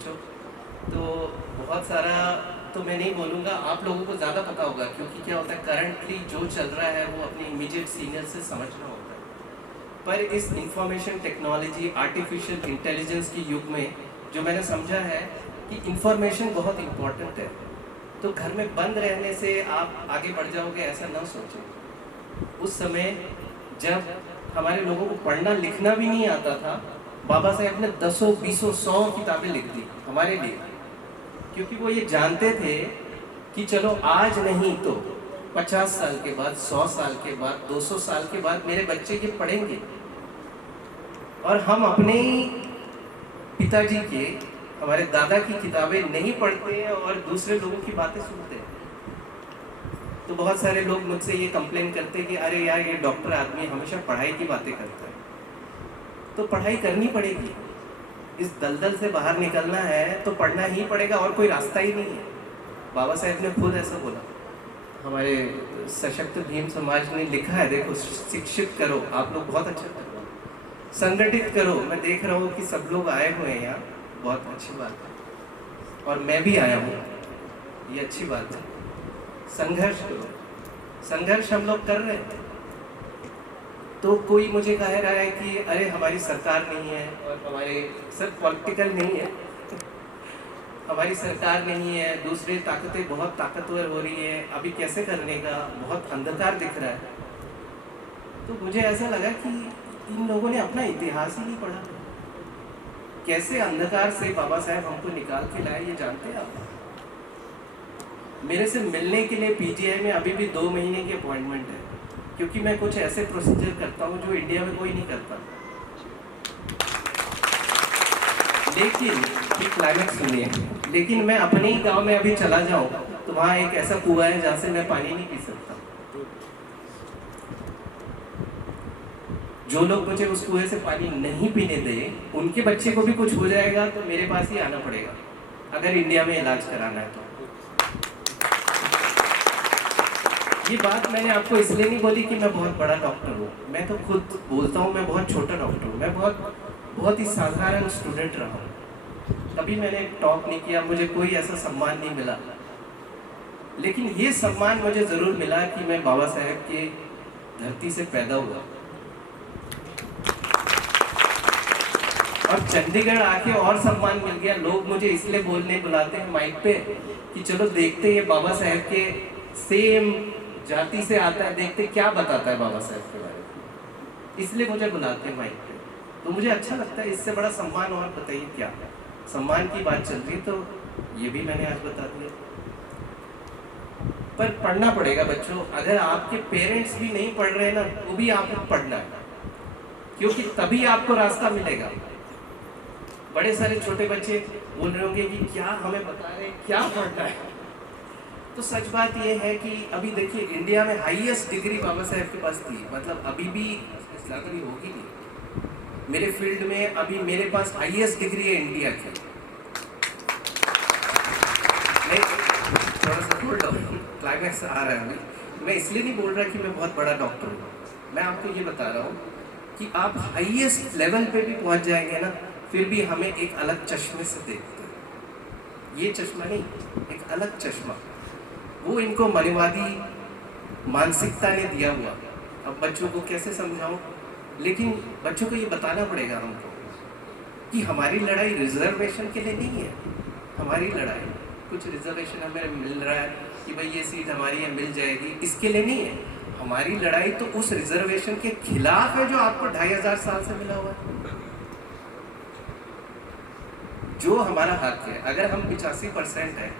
बच्चों। तो बहुत सारा तो मैं नहीं बोलूँगा, आप लोगों को ज़्यादा पता होगा, क्योंकि क्या होता है करंटली जो चल रहा है वो अपने इमीडिएट सीनियर से समझना होता है। पर इस इंफॉर्मेशन टेक्नोलॉजी, आर्टिफिशियल इंटेलिजेंस के युग में जो मैंने समझा है कि इंफॉर्मेशन बहुत इम्पोर्टेंट है। तो घर में बंद रहने से आप आगे बढ़ जाओगे ऐसा ना सोचें। उस समय जब हमारे लोगों को पढ़ना लिखना भी नहीं आता था, बाबा साहेब ने 10 20 100 किताबें लिख दी हमारे लिए, क्योंकि वो ये जानते थे कि चलो आज नहीं तो 50 साल के बाद, 100 साल के बाद, 200 साल के बाद मेरे बच्चे ये पढ़ेंगे और हम अपने पिताजी के, हमारे दादा की किताबें नहीं पढ़ते हैं और दूसरे लोगों की बातें सुनते हैं। तो बहुत सारे लोग मुझसे ये कंप्लेन करते हैं कि अरे यार ये डॉक्टर आदमी हमेशा पढ़ाई की बातें करता है। तो पढ़ाई करनी पड़ेगी, इस दलदल से बाहर निकलना है तो पढ़ना ही पड़ेगा और कोई रास्ता ही नहीं है। बाबा साहेब ने खुद ऐसा बोला, हमारे सशक्त भीम समाज ने लिखा है, देखो शिक्षित करो, आप लोग बहुत अच्छा करो, संगठित करो। मैं देख रहा हूँ कि सब लोग आए हुए हैं यहाँ, बहुत अच्छी बात है, और मैं भी आया हूँ, ये अच्छी बात है। संघर्ष करो, संघर्ष हम लोग कर रहे हैं। तो कोई मुझे कह रहा है कि अरे हमारी सरकार नहीं है, और हमारे सर पॉलिटिकल नहीं है हमारी सरकार नहीं है, दूसरे ताकतें बहुत ताकतवर हो रही है, अभी कैसे करने का, बहुत अंधकार दिख रहा है। तो मुझे ऐसा लगा कि इन लोगों ने अपना इतिहास ही नहीं पढ़ा। कैसे अंधकार से बाबा साहेब हमको निकाल के लाए, ये जानते हैं आप? मेरे से मिलने के लिए पीजीआई में अभी भी 2 महीने की अपॉइंटमेंट है, क्योंकि मैं कुछ ऐसे प्रोसीजर करता हूँ जो इंडिया में कोई नहीं करता। लेकिन क्लाइमेक्स सुनिए, लेकिन मैं अपने ही गांव में अभी चला जाऊँ तो वहाँ एक ऐसा कुआं है जहाँ से मैं पानी नहीं पी सकता। जो लोग मुझे उस कुएं से पानी नहीं पीने दे, उनके बच्चे को भी कुछ हो जाएगा तो मेरे पास ही आना पड़ेगा, अगर इंडिया में इलाज कराना है तो। ये बात मैंने आपको इसलिए नहीं बोली कि मैं बहुत बड़ा डॉक्टर हूँ, मैं तो खुद बोलता हूँ मैं बहुत छोटा डॉक्टर हूँ, मैं बहुत ही साधारण स्टूडेंट रहा हूँ। कभी मैंने टॉक नहीं किया, मुझे कोई ऐसा सम्मान नहीं मिला, लेकिन ये सम्मान मुझे ज़रूर मिला कि मैं बाबा साहेब के धरती से पैदा हुआ और चंडीगढ़ आके और सम्मान मिल गया। लोग मुझे इसलिए बोलने बुलाते हैं माइक पे कि चलो देखते ये बाबा साहेब के सेम जाति से आता है, देखते क्या बताता है बाबा साहेब के बारे में, इसलिए मुझे बुलाते हैं माइक पे। तो मुझे अच्छा लगता है, इससे बड़ा सम्मान और बताइए क्या। सम्मान की बात चल रही है तो ये भी मैंने आज बता दिया। पर पढ़ना पड़ेगा बच्चों, अगर आपके पेरेंट्स भी नहीं पढ़ रहे ना तो भी आपको पढ़ना है, क्योंकि तभी आपको रास्ता मिलेगा। बड़े सारे छोटे बच्चे बोल रहे होंगे कि क्या हमें बता रहे हैं, क्या पढ़ना है। तो सच बात यह है कि अभी देखिए इंडिया में हाईएस्ट डिग्री बाबा साहेब के पास थी, मतलब अभी भी ज़्यादा नहीं होगी नहीं, मेरे फील्ड में अभी मेरे पास हाईएस्ट डिग्री है इंडिया की। मैं थोड़ा सा बोल रहा हूँ, क्लाइमैक्स आ रहा है अभी। मैं इसलिए नहीं बोल रहा कि मैं बहुत बड़ा डॉक्टर हूँ, मैं आपको ये बता रहा हूँ कि आप हाईएस्ट लेवल पे भी पहुँच जाएंगे ना, फिर भी हमें एक अलग चश्मे से देखते हैं। ये चश्मा नहीं, एक अलग चश्मा, वो इनको मनुवादी मानसिकता ने दिया हुआ। अब बच्चों को कैसे समझाऊं, लेकिन बच्चों को ये बताना पड़ेगा हमको कि हमारी लड़ाई रिजर्वेशन के लिए नहीं है। हमारी लड़ाई कुछ रिजर्वेशन हमें मिल रहा है कि भाई ये सीट हमारी है, मिल जाएगी, इसके लिए नहीं है। हमारी लड़ाई तो उस रिजर्वेशन के खिलाफ है जो आपको 2500 साल से मिला हुआ है, जो हमारा हक है। अगर हम 85% है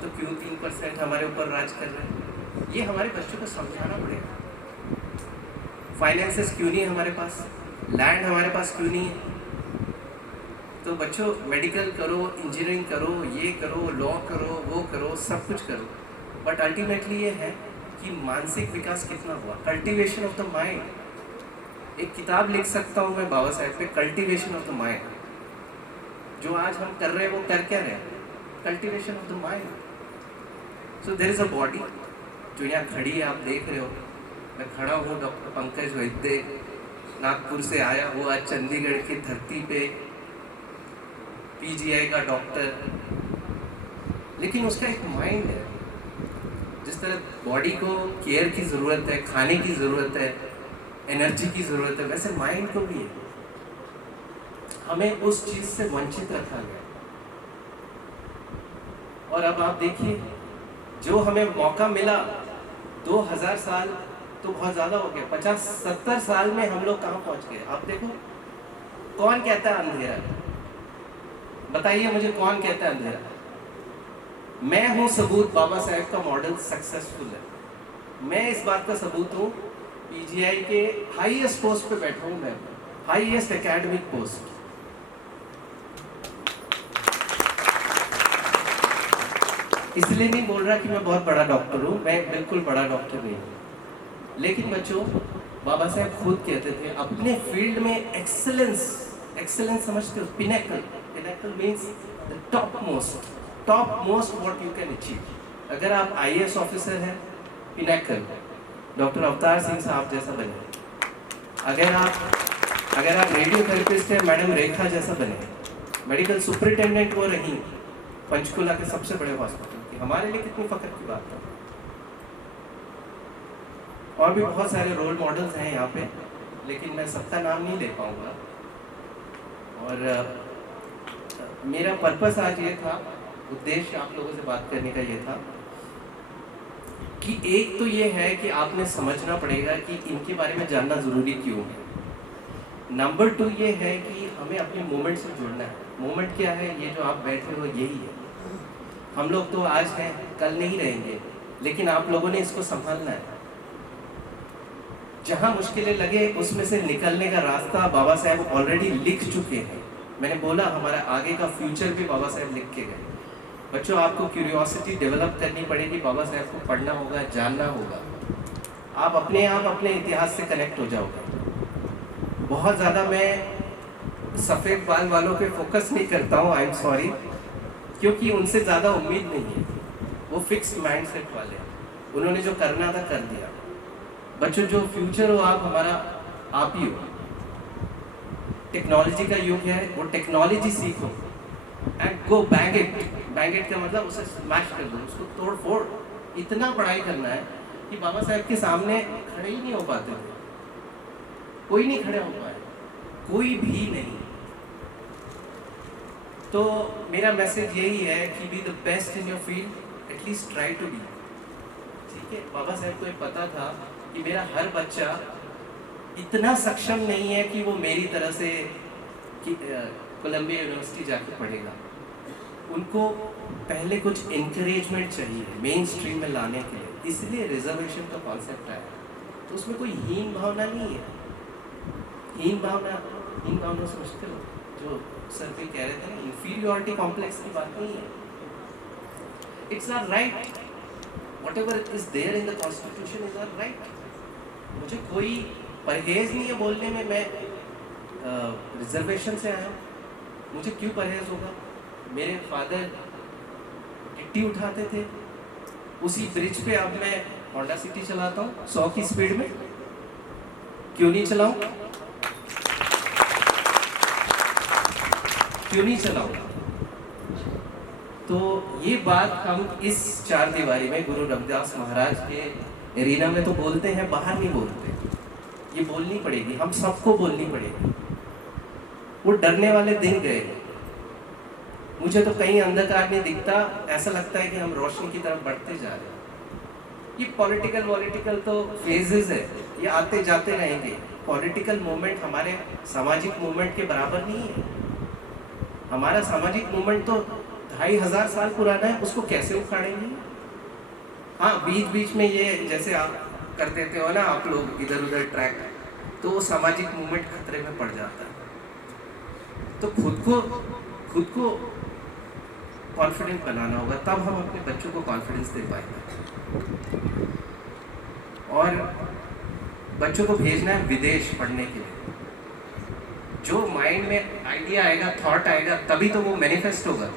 तो क्यों 3% हमारे ऊपर राज कर रहे हैं, ये हमारे बच्चों को समझाना पड़ेगा। फाइनेंसेस क्यों नहीं है हमारे पास, लैंड हमारे पास क्यों नहीं है। तो बच्चों मेडिकल करो, इंजीनियरिंग करो, ये करो, लॉ करो, वो करो, सब कुछ करो, बट अल्टीमेटली ये है कि मानसिक विकास कितना हुआ, कल्टीवेशन ऑफ द माइंड। एक किताब लिख सकता हूँ मैं बाबा साहेब पे, कल्टीवेशन ऑफ द माइंड। जो आज हम कर रहे हैं वो कर क्या रहे हैं, cultivation of the mind. So there is a body जो यहाँ खड़ी है, आप देख रहे हो। मैं खड़ा हूँ, डॉक्टर पंकज वैद्य नागपुर से आया हुआ, चंडीगढ़ की धरती पे पीजीआई का डॉक्टर, लेकिन उसका एक माइंड है। जिस तरह बॉडी को केयर की ज़रूरत है, खाने की ज़रूरत है, एनर्जी की ज़रूरत है, वैसे माइंड को भी है। हमें उस चीज़ से वंचित रखा गया। और अब आप देखिए, जो हमें मौका मिला 2000 साल तो बहुत ज़्यादा हो गया, 50-70 साल में हम लोग कहाँ पहुँच गए। आप देखो, कौन कहता है अंधेरा? बताइए मुझे, कौन कहता है अंधेरा? मैं हूँ सबूत, बाबा साहेब का मॉडल सक्सेसफुल है। मैं इस बात का सबूत हूँ, पीजीआई के हाईएस्ट पोस्ट पे बैठा हूँ मैं, हाईएस्ट एकेडमिक पोस्ट। इसलिए नहीं बोल रहा कि मैं बहुत बड़ा डॉक्टर हूँ, मैं बिल्कुल बड़ा डॉक्टर नहीं हूँ। लेकिन बच्चों, बाबा साहेब खुद कहते थे अपने फील्ड में एक्सेलेंस, एक्सेलेंस समझते हो? Pinnacle, pinnacle means the top most what you can achieve. अगर आप आईएएस ऑफिसर हैं, पिनेकल, डॉक्टर अवतार सिंह साहब जैसा बने। अगर आप रेडियोथेरेपिस्ट हैं, मैडम रेखा जैसा बने। मेडिकल सुपरिटेंडेंट वो रही पंचकुला के सबसे बड़े हॉस्पिटल की। हमारे लिए कितनी फख्र की बात है। और भी बहुत सारे रोल मॉडल्स हैं यहाँ पे, लेकिन मैं सबका नाम नहीं ले पाऊँगा। और मेरा पर्पस आज ये था, उद्देश्य आप लोगों से बात करने का ये था कि एक तो ये है कि आपने समझना पड़ेगा कि इनके बारे में जानना ज़रूरी क्यों है। नंबर 2 ये है कि हमें अपने मोमेंट से जुड़ना है। मोमेंट क्या है? ये जो आप बैठे हो यही है। हम लोग तो आज हैं, कल नहीं रहेंगे, लेकिन आप लोगों ने इसको संभालना है। जहाँ मुश्किलें लगे उसमें से निकलने का रास्ता बाबा साहेब ऑलरेडी लिख चुके हैं। मैंने बोला हमारा आगे का फ्यूचर भी बाबा साहेब लिख के गए। बच्चों, आपको क्यूरियोसिटी डेवलप करनी पड़ेगी, बाबा साहेब को पढ़ना होगा, जानना होगा। आप अपने इतिहास से कनेक्ट हो जाओगे। बहुत ज़्यादा मैं सफ़ेद बाल वालों पे फोकस नहीं करता हूँ, आई एम सॉरी, क्योंकि उनसे ज़्यादा उम्मीद नहीं है। वो फिक्स्ड माइंडसेट वाले हैं, उन्होंने जो करना था कर दिया। बच्चों, जो फ्यूचर हो आप हमारा, आप ही हो। टेक्नोलॉजी का युग है, वो टेक्नोलॉजी सीखो and go bang it. Bang it का मतलब उसे स्मैश कर दो, उसको तोड़ फोड़। इतना पढ़ाई करना है कि बाबा साहेब के सामने खड़े ही नहीं हो पाते थे। कोई नहीं खड़े हो पाए, कोई भी नहीं। तो मेरा मैसेज यही है कि be the best in your field, at least try to be. ठीक है, बाबा साहेब को ये पता था कि मेरा हर बच्चा इतना सक्षम नहीं है कि वो मेरी तरह से कोलंबिया यूनिवर्सिटी जाके पढ़ेगा। उनको पहले कुछ इंकरेजमेंट चाहिए मेन स्ट्रीम में लाने के लिए, इसलिए रिजर्वेशन का कॉन्सेप्ट आया। तो उसमें कोई हीन भावना नहीं है। हीन भावना समझते हो? जो सर भी कह रहे थे ना, इंफीरियॉरिटी कॉम्प्लेक्स की बात नहीं है। It's our right, whatever is there in the constitution is our right. मुझे कोई परहेज नहीं है बोलने में मैं रिजर्वेशन से आया हूँ। मुझे क्यों परहेज होगा? मेरे फादर गिट्टी उठाते थे, उसी ब्रिज पे अब मैं होंडा सिटी चलाता हूँ 100 की स्पीड में। क्यों नहीं चलाऊं? क्यों नहीं चलाऊंगा? तो ये बात हम इस चार दीवारी में गुरु रविदास महाराज के एरिना में तो बोलते हैं, बाहर नहीं बोलते। ये बोलनी पड़ेगी, हम सबको बोलनी पड़ेगी। वो डरने वाले दिन गए। मुझे तो कहीं अंधकार नहीं दिखता, ऐसा लगता है कि हम रोशनी की तरफ बढ़ते जा रहे हैं। ये पॉलिटिकल तो फेजेस है, ये आते जाते रहेंगे। पॉलिटिकल मूवमेंट हमारे सामाजिक मूवमेंट के बराबर नहीं है। हमारा सामाजिक मूवमेंट तो 2500 साल पुराना है, उसको कैसे उखाड़ेंगे? हाँ, बीच बीच में ये जैसे आप कर देते हो ना आप लोग इधर उधर ट्रैक, तो वो सामाजिक मूवमेंट खतरे में पड़ जाता है। तो खुद को कॉन्फिडेंट बनाना होगा, तब हम अपने बच्चों को कॉन्फिडेंस दे पाएंगे। और बच्चों को भेजना है विदेश पढ़ने के लिए। जो माइंड में आइडिया आएगा, थॉट आएगा, तभी तो वो मैनिफेस्ट होगा।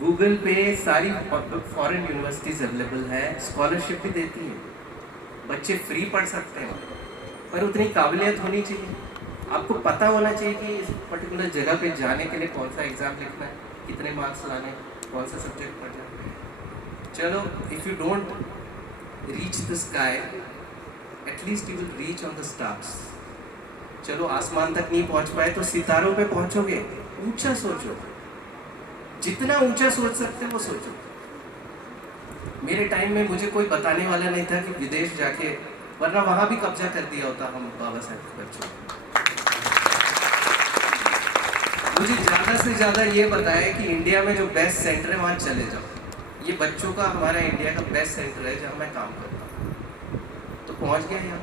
गूगल पे सारी फॉरेन यूनिवर्सिटीज़ अवेलेबल है, स्कॉलरशिप भी देती है, बच्चे फ्री पढ़ सकते हैं, पर उतनी काबिलियत होनी चाहिए। आपको पता होना चाहिए कि इस पर्टिकुलर जगह पे जाने के लिए कौन सा एग्ज़ाम लिखना है, कितने मार्क्स लाने, कौन सा सब्जेक्ट पढ़ना है। चलो, if you don't reach the sky, at least you will reach on the stars. चलो आसमान तक नहीं पहुंच पाए तो सितारों पे पहुंचोगे। ऊंचा सोचो, जितना ऊंचा सोच सकते हो वो सोचो। मेरे टाइम में मुझे कोई बताने वाला नहीं था कि विदेश जाके, वरना वहां भी कब्जा कर दिया होता हम बाबा साहब के बच्चों को। मुझे ज़्यादा से ज़्यादा ये बताया कि इंडिया में जो बेस्ट सेंटर है वहाँ चले जाओ। ये बच्चों का, हमारा इंडिया का बेस्ट सेंटर है जहाँ मैं काम करता हूँ। तो पहुँच गया यहाँ।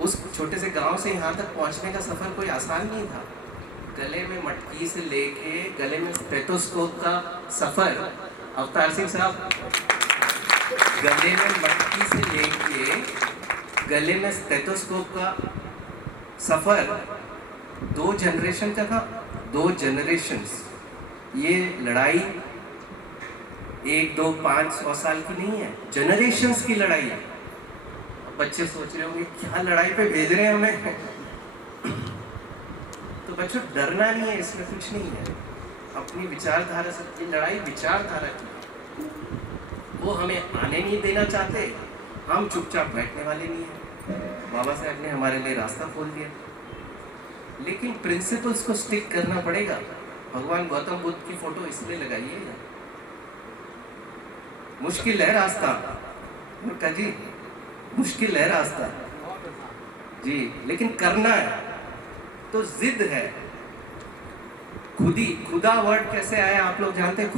उस छोटे से गांव से यहाँ तक पहुँचने का सफ़र कोई आसान नहीं था। गले में मटकी से लेके गले में स्टेथोस्कोप का सफ़र, अवतार सिंह साहब, गले में मटकी से लेके गले में स्टेथोस्कोप का सफ़र 2 जनरेशन का था। 2 जनरेशन्स। ये लड़ाई 1, 2, 5, 100 साल की नहीं है, जनरेशन्स की लड़ाई है। बच्चे सोच रहे होंगे क्या लड़ाई पे भेज रहे हैं हमें। तो बच्चों, डरना नहीं है, इसमें कुछ नहीं है। अपनी विचारधारा से, ये लड़ाई विचारधारा की, वो हमें आने नहीं देना चाहते, हम चुपचाप बैठने वाले नहीं हैं। बाबा साहब ने हमारे लिए रास्ता खोल दिया, लेकिन प्रिंसिपल्स को स्टिक करना पड़ेगा। भगवान गौतम बुद्ध की फोटो इसलिए लगाइए, मुश्किल है रास्ता जी, मुश्किल है रास्ता जी, लेकिन करना है तो जिद है। खुदा वर्ड कैसे आया आप लोग जानते हैं?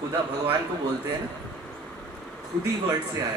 खुदा भगवान को बोलते हैं ना, खुदी वर्ड से आया।